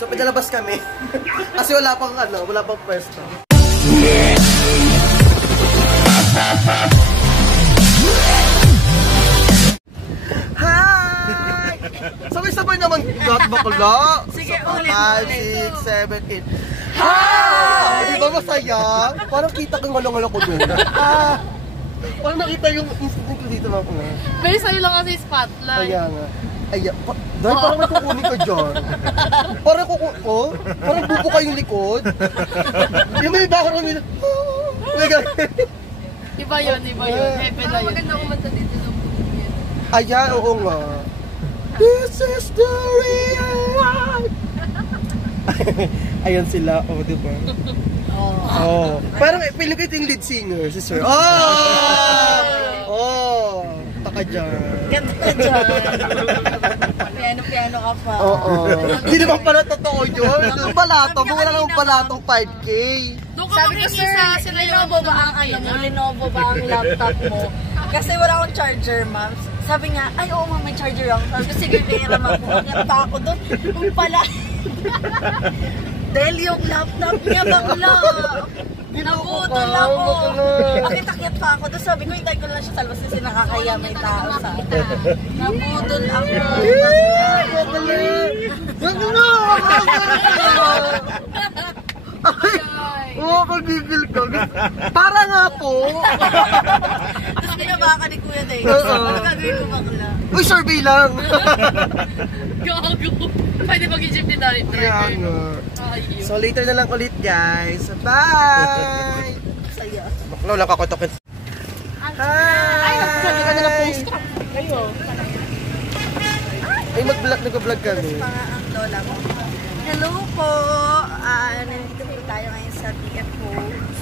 So, pinalabas kami. Kasi wala pang pwesto. Hi! Sabay-sabay naman gat bakla. Sige, ulit. 5, 6, 7, 8. Hi! Di ba masaya? Parang kita kang ngalo-ngalo ko doon. Parang nakita yung instinct ko dito mga mga. Pero sa'yo lang kasi spotlight. Kaya nga. Dahil parang may kukunin ka dyan. Parang parang bubuka yung likod. Yung may background nila. Iba yun. Heaven na yun. Maganda kumanta dito ng bukid. Ayan, oo nga. This is the real life. Ayan sila, diba? Parang feeling ko ito yung lead singer, si Sir. Taka dyan. Piano ka pa. Hindi naman pala totoo yun. Yung palato, wala namang palatong 5K. Sabi ko, sir, Lenovo ba ang Lenovo ba ang laptop mo? Kasi wala akong charger, ma'am. Sabi nga, ay oo ma'am, may charger ako. Sabi ko, sige, pera ma'am. Nagta ako doon. Kung pala, dahil yung laptop niya, bakla. Nabudol ako. Akit-akit pa ako doon. Sabi ko, hintay ko lang siya sa labas kasi nakakaya may tao sa akin. Nabudol ako. Oo, pag-gigil ka. Para nga po. Tapos binaba ka ni Kuya Day. Ano gagawin ko bakla? Uy, survey lang. Gago. Pwede mag-i-jeep ni driver. So later na lang ulit guys. Bye! Saya. Bakla, wala kakotokin. Hi! Ay, nagsabi ka na na-post ka. Kayo. Ay, nag-vlog kami. Ang lola ko. Hello po. Nandito po tayo ngayon sa TF Homes.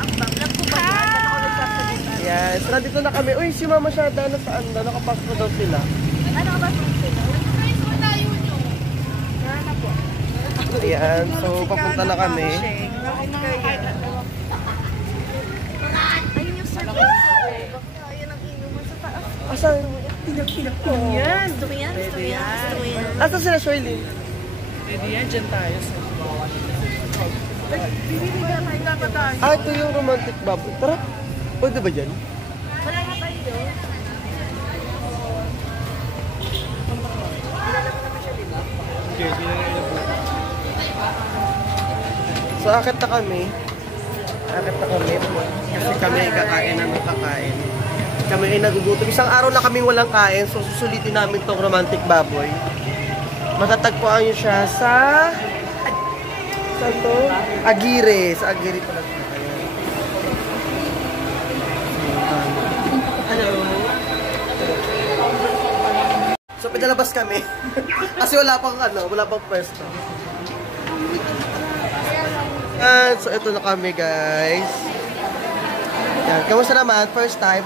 Ang vlog po ba? Ako nagsasalita. Yes, nandito na kami. Uy, si Mama Shada na saan na? Nakapasok na daw sila. Nakapasok sila? Ayan, so papunta na kami. Ayun yung service. Ayun ang inuman sa taas. Asan? Pinag po. Yan. Gusto yan. Asan sila, Shirley? Pwede yan, dyan tayo. Ito yung romantic bubble. Tara, pwede ba dyan? Wala nga tayo. So, akit na kami. Kasi kami kakain na nakakain. Kami ay nagugutom. Isang araw na kaming walang kain. So, susulitin namin tong romantic baboy. Matatagpuan nyo siya sa... Saan to? Aguirre. Sa Aguirre pala siya. Hello. So, pinalabas kami. Kasi wala pang pwesto. So, ito na kami, guys. Yan. Kamusta naman? First time.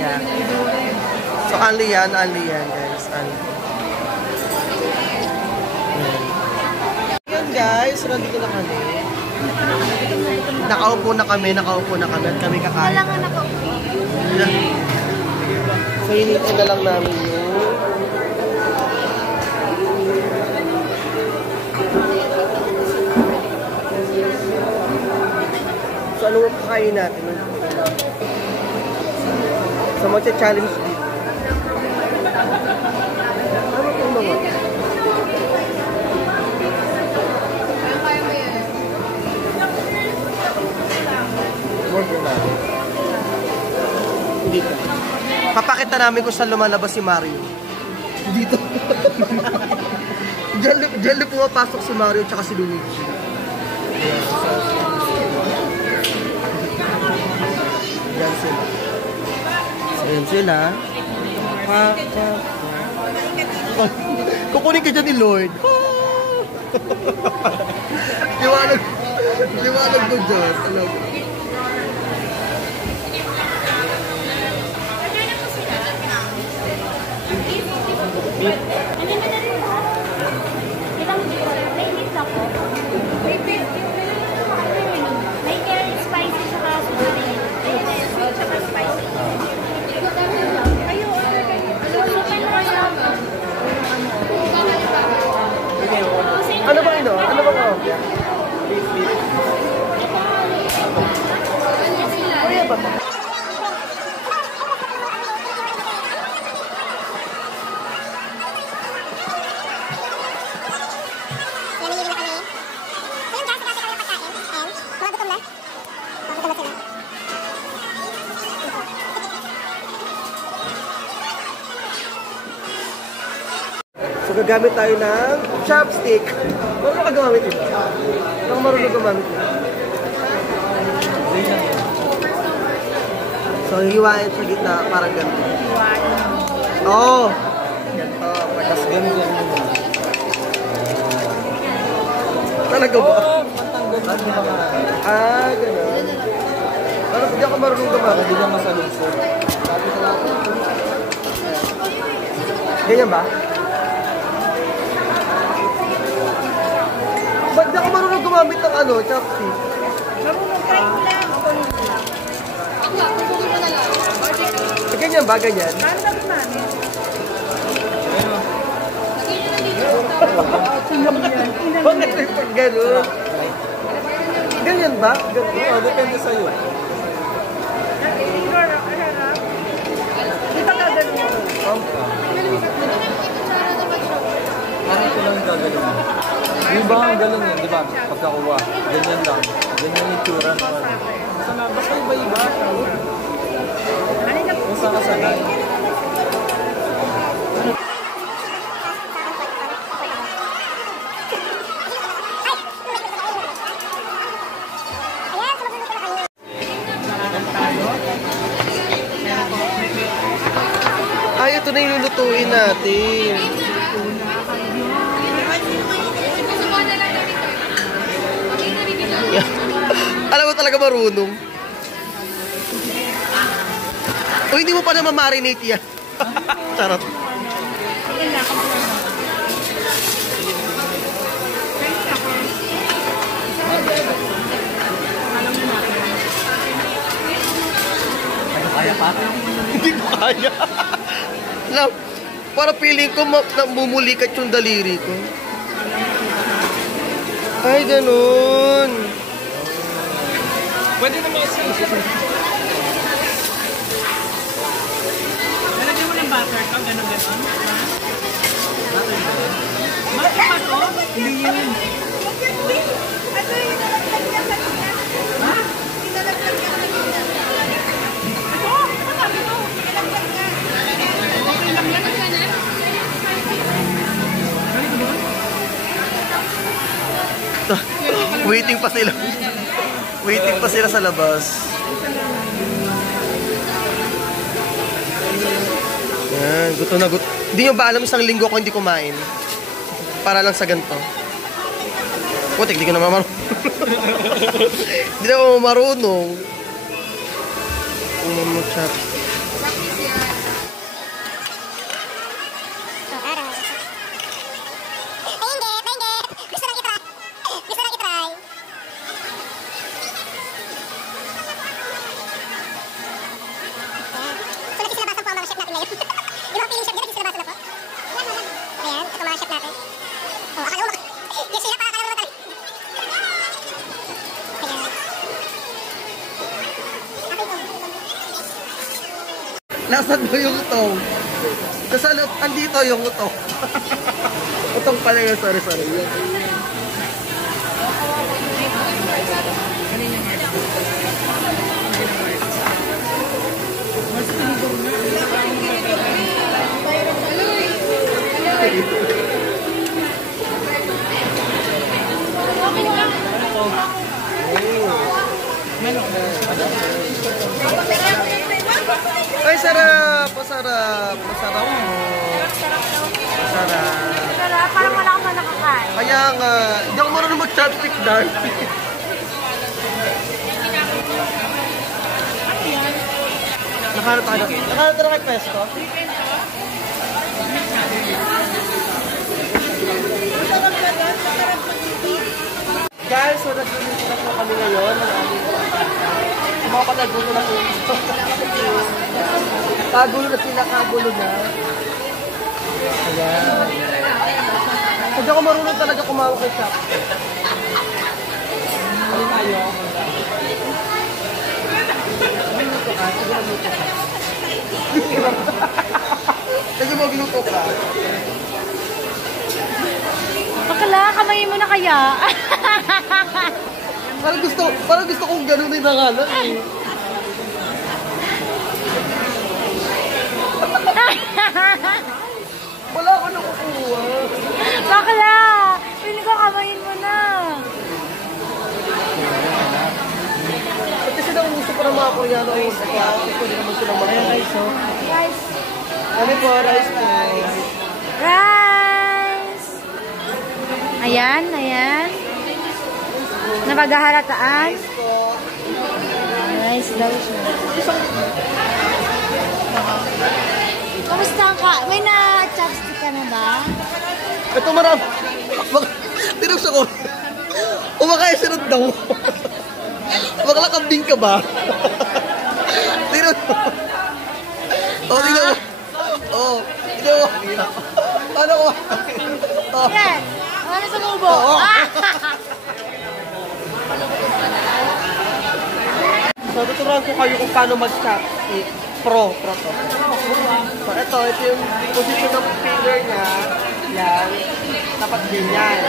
Yan. So, only yan, guys. Yan, guys. Nandito na kami. Nakaupo na kami. At kami kakain. Wala nga nakaupo. So, hinitin na lang namin yung... So, ano ang kakain natin? So, magcha-challenge dito. Ano itong mga? Order natin. Dito. Papakita namin kung saan lumalabas si Mario. Dito. Diyan pumapasok si Mario at si Luigi. Yan sila. Ayan sila. Kukunin ka dyan ni Lord. Liwanag mo dyan. Alam mo. Ano bang ino? Ano bang opya? Kuya ba? So, gagamit tayo ng chopstick. Marunong ka gumamit ito? Ano ka marunong gumamit ito? So, hiwain sa gitna, parang ganito. Oo! Ganito. Tapos ganito. Talaga ba? Ah, gano'n. Parang hindi ako marunong gumamit. Hindi ka masalusod. Ganyan ba? Ba't di ako marunong gumamit ng ano, chopstick? Marunong try mo lang. Ganyan ba? Ganyan? Paano na gumamit? Bakit may pag gano'n? Ganyan ba? Ganyan? Depende sa'yo. Dito ka ganun. Parang ko lang gagawin. Di ba ang galon yan, di ba? Pagkakuha, ganyan lang. Ganyan yung tura. Basta iba-iba. Kung saan ka sanay. Ay, ito na yung lulutuin natin. Alam mo talaga marunong. O hindi mo pa na ma-marinate yan. Charot. Kaya pa? Hindi ko kaya. Alam, para feeling ko namumulikat yung daliri ko. Ay, ganun. Pwede naman isa. Nalagyan mo ng butter ka, gano'n-gano'n. Butter pa to? Hindi yun. Waiting pa sila. Waiting pa sila sa labas. Yan, gusto na gusto. Hindi nyo ba alam isang linggo ko hindi kumain? Para lang sa ganito. Putik, di ko naman marunong. Hindi na ako marunong. Chopstick. Nasaan mo yung utong? Nasaan, andito yung utong. Utong pala yun, sorry. Ay, sarap! Masarap! Masarap mo! Masarap! Parang wala ka pa nakakain. Kaya nga, hindi ako marunong mag-chopstick dahil. Nakahanap tayo. Nakahanap tayo kay Pesto? Guys, so nag-release na po kami ngayon ng aming mga patagulo na po. Kagulo na sila, kagulo na. Ayan. Hindi ako marunong talaga kumawag ng chop. Ano tayo? Sige, magluto ka. Bakla, kamay mo na kaya. Parang gusto kong ganun yung nangalan eh. Wala ako nakukuha. Bakla, pili ko kamayin mo na. At kasi nang uso pa ng mga Koreano ay kaya pwede naman silang mag-rice. Guys, Ano po, rice po. rice. Ayan, ayan. Napagaharataan. Rice po. Rice daw siya. Kamusta ka? May na-chopstick ka na ba? Ito marami. Tinong sa ko. Umakaya sinod daw. Bakla kambing ka ba? Tinong. Oh, tingnan mo. Oh, tingnan mo. Paano ko? Oh. Yan. Ano sa mubo? Oo. So, tuturuan ko kayo kung paano mag-chopstick. Pro to. So, ito yung position ng finger niya. Yan. Dapat ganyan.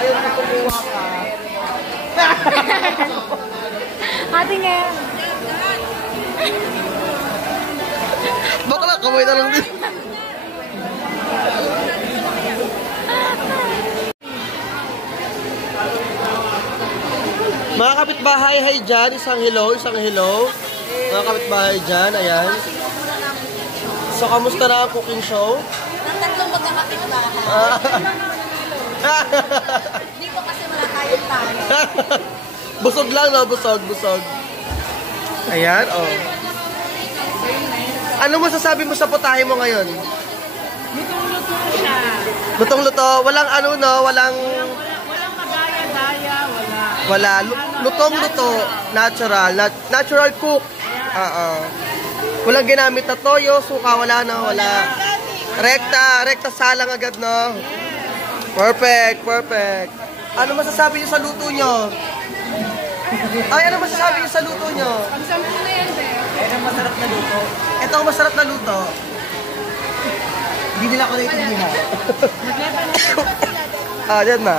Ayun, kung kumuha ka. Ate nga. Bakla, kamay na lang din. Mga kapitbahay, hi dyan. Isang hello, isang hello. Mga kapitbahay dyan, ayan. So, kamusta na ang cooking show? Ang tatlong magkakapit-bahay. Hindi ko kasi malakayan tayo. Busog lang, no? Busog. Ayan, oh. Ano masasabi mo sa putahe mo ngayon? Lutong-luto siya. Lutong-luto. Walang ano, no? Walang Walang magaya-daya, wala. Wala. Lutong-luto. Natural. Natural cook. Walang ginamit na toyo, suka, wala, no? Wala. Rekta salang agad, no? Perfect. Ano masasabi niyo sa luto niyo? Ay, ano masasabi niyo sa luto niyo? Ayan ang masarap na luto. Ito ang masarap na luto. Hindi nila ako naiintindihan. Dyan na.